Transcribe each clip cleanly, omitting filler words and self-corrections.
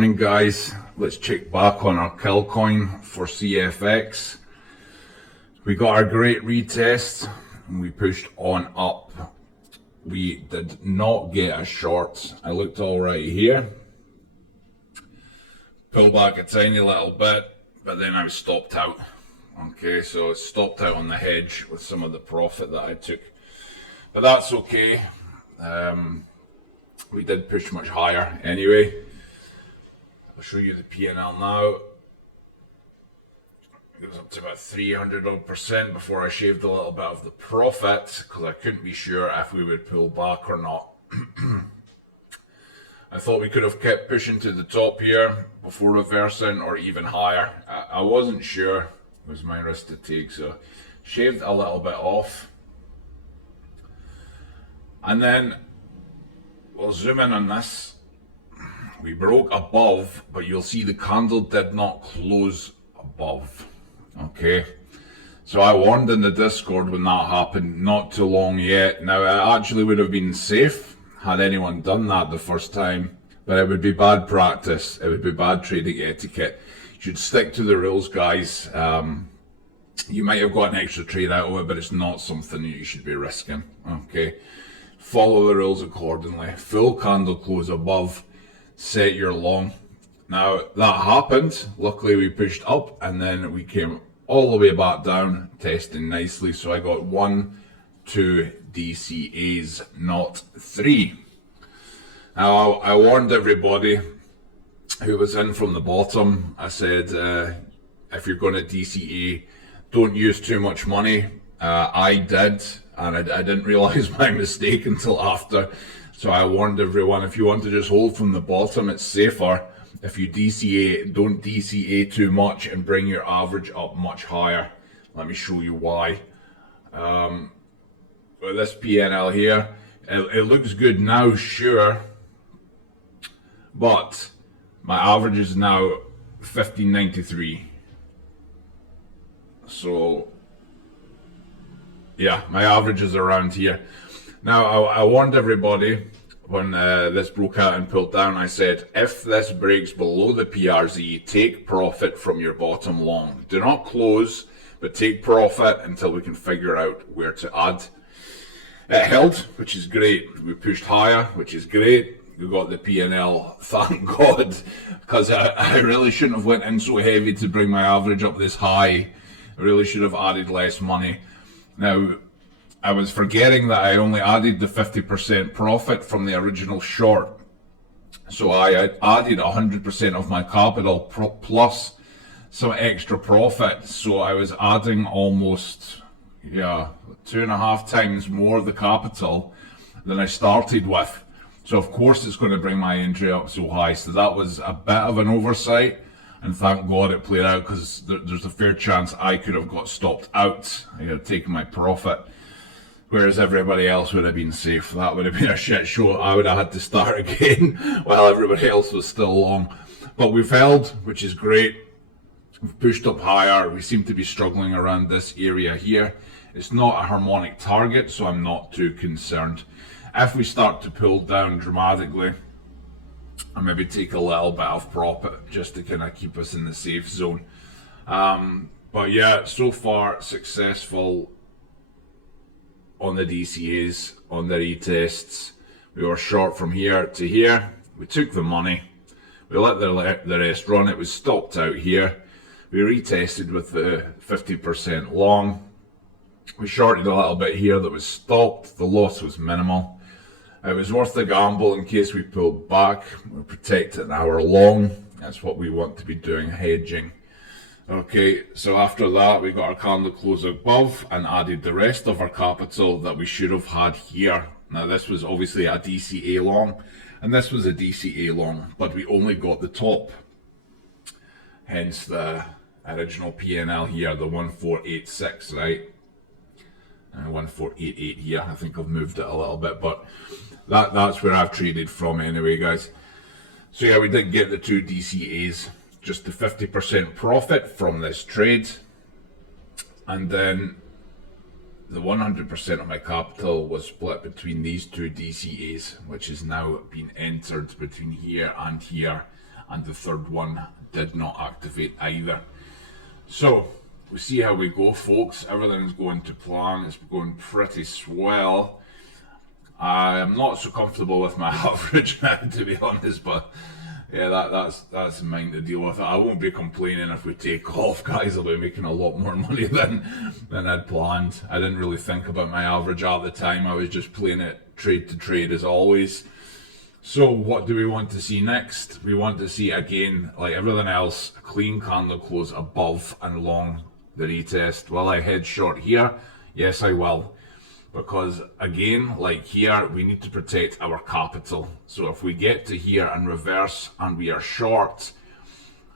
morning, guys. Let's check back on our Kill Coin for CFX. We got our great retest and we pushed on up. We did not get a short. I looked all right here. Pull back a tiny little bit, but then I was stopped out. Okay, so it stopped out on the hedge with some of the profit that I took. But that's okay. We did push much higher anyway. I'll show you the P&L now. It was up to about 300% before I shaved a little bit of the profit because I couldn't be sure if we would pull back or not. I thought we could have kept pushing to the top here before reversing or even higher. I wasn't sure. It was my risk to take, so shaved a little bit off. And then we'll zoom in on this. We broke above, but you'll see the candle did not close above. Okay, so I warned in the Discord when that happened, not too long yet. Now, it actually would have been safe had anyone done that the first time, but it would be bad practice. It would be bad trading etiquette. You should stick to the rules, guys. You might have got an extra trade out of it, but it's not something that you should be risking. Okay, follow the rules accordingly. Full candle close above, set your long. Now that happened. Luckily we pushed up and then we came all the way back down, testing nicely. So I got 2 DCAs, not 3. Now I warned everybody who was in from the bottom. I said, if you're going to DCA, don't use too much money. I did, and I didn't realize my mistake until after. So I warned everyone, if you want to just hold from the bottom, it's safer. If you DCA, don't DCA too much and bring your average up much higher. Let me show you why. With this PNL here, it looks good now, sure, but my average is now 1593. So yeah, my average is around here. Now, I warned everybody when this broke out and pulled down. I said, if this breaks below the PRZ, take profit from your bottom long. Do not close, but take profit until we can figure out where to add. It held, which is great. We pushed higher, which is great. We got the P&L, thank God, because I really shouldn't have went in so heavy to bring my average up this high. I really should have added less money. Now, I was forgetting that I only added the 50% profit from the original short. So I added 100% of my capital plus some extra profit. So I was adding almost, 2.5 times more of the capital than I started with. So of course it's going to bring my entry up so high. So that was a bit of an oversight. And thank God it played out, because there's a fair chance I could have got stopped out. I could have taken my profit. Whereas everybody else would have been safe. That would have been a shit show. I would have had to start again while everybody else was still long. But we've held, which is great. We've pushed up higher. We seem to be struggling around this area here. It's not a harmonic target, so I'm not too concerned. If we start to pull down dramatically, I'll maybe take a little bit of profit just to kind of keep us in the safe zone. But yeah, so far successful on the DCAs, on the retests. We were short from here to here. We took the money. We let the rest run. It was stopped out here. We retested with the 50% long. We shorted a little bit here that was stopped. The loss was minimal. It was worth the gamble in case we pulled back. We're protecting our long. That's what we want to be doing, hedging. Okay, so after that, we got our candle close above and added the rest of our capital that we should have had here. Now, this was obviously a DCA long, and this was a DCA long, but we only got the top. Hence the original PNL here, the 1486, right? And 1488 here. I think I've moved it a little bit, but that's where I've traded from anyway, guys. So yeah, we did get the 2 DCAs. Just the 50% profit from this trade, and then the 100% of my capital was split between these 2 DCAs, which has now been entered between here and here, and the third one did not activate either. So we see how we go, folks. Everything's going to plan. It's going pretty swell. I'm not so comfortable with my average now, to be honest, but yeah, that's mine to deal with. I won't be complaining if we take off, guys. I'll be making a lot more money than I'd planned. I didn't really think about my average at the time. I was just playing it trade to trade as always. So what do we want to see next? We want to see, again, like everything else, a clean candle close above and long the retest. Will I head short here? Yes, I will. Because again, like here, we need to protect our capital. So if we get to here and reverse and we are short,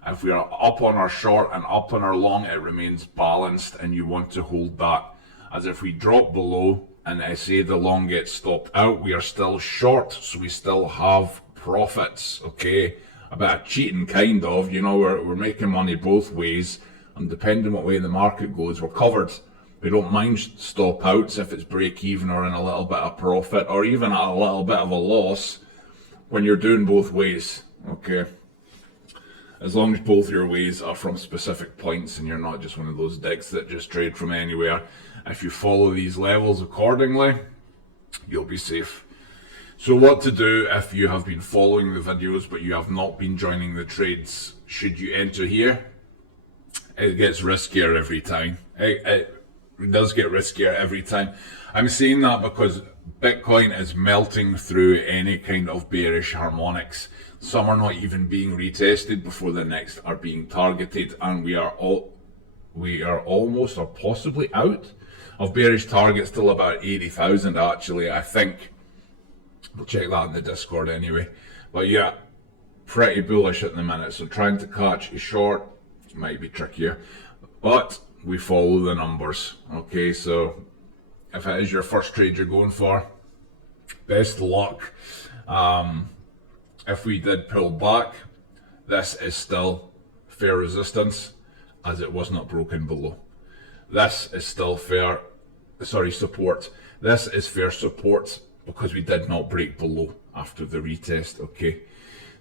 if we are up on our short and up on our long, it remains balanced, and you want to hold that. As if we drop below and I say the long gets stopped out, we are still short, so we still have profits, okay? A bit of cheating, kind of, you know, we're making money both ways, and depending what way the market goes, we're covered. We don't mind stop outs if it's break even or in a little bit of profit, or even at a little bit of a loss when you're doing both ways, okay? As long as both your ways are from specific points and you're not just one of those dicks that just trade from anywhere. If you follow these levels accordingly, you'll be safe. So what to do if you have been following the videos but you have not been joining the trades? Should you enter here? It gets riskier every time. It does get riskier every time. I'm saying that because Bitcoin is melting through any kind of bearish harmonics. Some are not even being retested before the next are being targeted, and we are almost or possibly out of bearish targets till about 80,000 actually, I think. We'll check that in the Discord anyway. But yeah, pretty bullish at the minute, so trying to catch a short might be trickier. But we follow the numbers, okay? So if it is your first trade you're going for, best luck. If we did pull back, this is still fair resistance, as it was not broken below. This is still support. This is fair support because we did not break below after the retest, okay?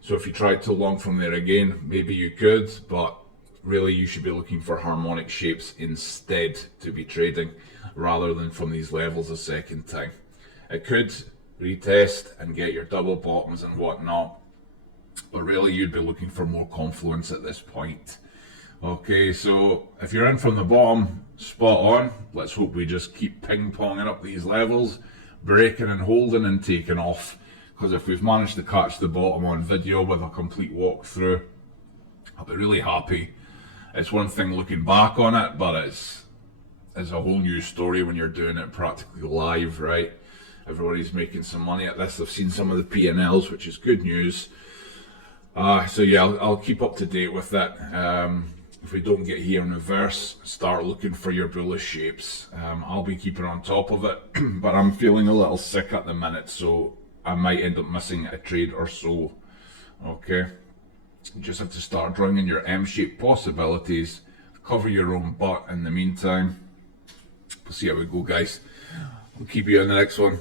So if you tried to long from there again, maybe you could, but really you should be looking for harmonic shapes instead to be trading, rather than from these levels a second time. It could retest and get your double bottoms and whatnot, but really you'd be looking for more confluence at this point. Okay, so if you're in from the bottom, spot on. Let's hope we just keep ping-ponging up these levels, breaking and holding and taking off, because if we've managed to catch the bottom on video with a complete walkthrough, I'll be really happy. It's one thing looking back on it, but it's a whole new story when you're doing it practically live, right? Everybody's making some money at this. I've seen some of the P&Ls, which is good news. So yeah, I'll keep up to date with that. If we don't get here in reverse, start looking for your bullish shapes. I'll be keeping on top of it, but I'm feeling a little sick at the minute, so I might end up missing a trade or so. Okay. You just have to start drawing in your M-shaped possibilities. Cover your own butt in the meantime. We'll see how we go, guys. We'll keep you on the next one.